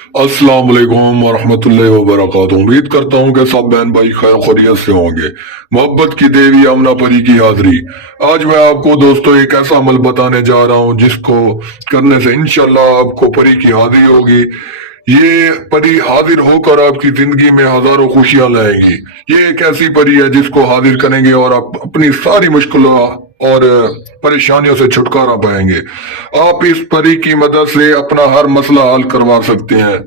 अस्सलाम वालेकुम वरहमतुल्लाहि वबरकातुहू। उम्मीद करता हूँ कि सब बहन भाई खैर खैरियत से होंगे। मोहब्बत की देवी आमना परी की हाजिरी। आज मैं आपको दोस्तों एक ऐसा अमल बताने जा रहा हूँ जिसको करने से इंशाल्लाह आपको परी की हाजिरी होगी। ये परी हाजिर होकर आपकी जिंदगी में हजारों खुशियां लाएंगी। ये एक ऐसी परी है जिसको हाजिर करेंगे और आप अपनी सारी मुश्किलों और परेशानियों से छुटकारा पाएंगे। आप इस परी की मदद से अपना हर मसला हल करवा सकते हैं।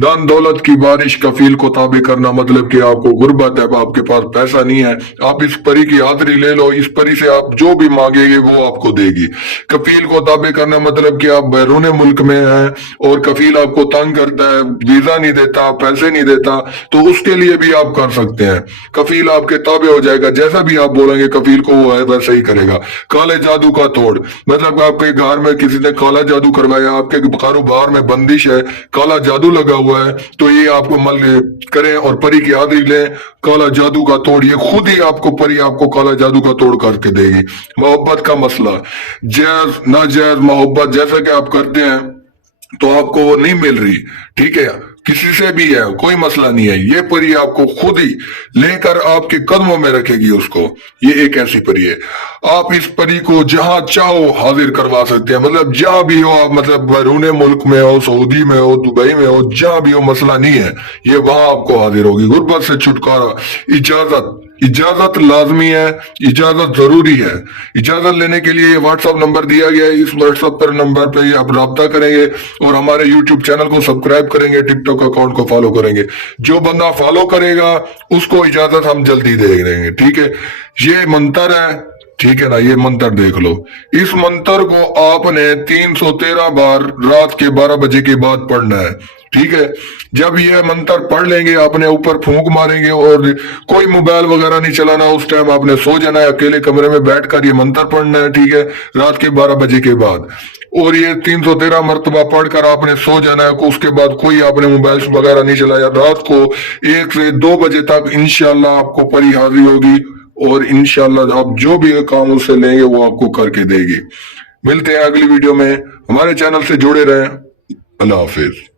धन दौलत की बारिश कफील को ताबे करना मतलब कि आपको गुर्बत है, आपके पास पैसा नहीं है, आप इस परी की हाजिरी ले लो। इस परी से आप जो भी मांगेंगे वो आपको देगी। कफील को ताबे करना मतलब कि आप बैरून मुल्क में हैं और कफील आपको तंग करता है, वीजा नहीं देता, पैसे नहीं देता, तो उसके लिए भी आप कर सकते हैं। कफील आपके ताबे हो जाएगा, जैसा भी आप बोलेंगे कफील को वो है वैसा ही करेगा। काले जादू का तोड़ मतलब आपके घर में किसी ने काला जादू करवाया, आपके कारोबार में बंदिश है, काला जादू लगा हुआ है, तो ये आपको मल करें और परी की हाजिरी लें। काला जादू का तोड़ ये खुद ही आपको परी आपको काला जादू का तोड़ करके देगी। मोहब्बत का मसला, जायज नाजायज मोहब्बत जैसा कि आप करते हैं तो आपको वो नहीं मिल रही, ठीक है, किसी से भी है, कोई मसला नहीं है, ये परी आपको खुद ही लेकर आपके कदमों में रखेगी उसको। ये एक ऐसी परी है। आप इस परी को जहां चाहो हाजिर करवा सकते हैं, मतलब जहां भी हो आप, मतलब बैरून मुल्क में हो, सऊदी में हो, दुबई में हो, जहां भी हो, मसला नहीं है, ये वहां आपको हाजिर होगी। गुर्बत से छुटकारा, इजाजत, इजाजत लाजमी है, इजाजत जरूरी है। इजाजत लेने के लिए व्हाट्सएप नंबर दिया गया है, इस व्हाट्सएप पर नंबर पे आप राब्ता करेंगे और हमारे यूट्यूब चैनल को सब्सक्राइब करेंगे, टिकटॉक अकाउंट को फॉलो करेंगे। जो बंदा फॉलो करेगा उसको इजाजत हम जल्दी दे देंगे, ठीक है। ये मंत्र है, ठीक है ना, ये मंत्र देख लो। इस मंत्र को आपने 313 बार रात के 12 बजे के बाद पढ़ना है, ठीक है। जब ये मंत्र पढ़ लेंगे अपने ऊपर फूंक मारेंगे और कोई मोबाइल वगैरह नहीं चलाना, उस टाइम आपने सो जाना है, अकेले कमरे में बैठकर ये मंत्र पढ़ना है, ठीक है, रात के 12 बजे के बाद। और ये 313 मरतबा पढ़कर आपने सो जाना है। उसके बाद कोई आपने मोबाइल वगैरह नहीं चलाया। रात को 1 से 2 बजे तक इंशाल्लाह आपको परी हाजिर होगी और इंशाल्लाह आप जो भी काम उससे लेंगे वो आपको करके देगी। मिलते हैं अगली वीडियो में, हमारे चैनल से जुड़े रहें। अल्लाह हाफिज।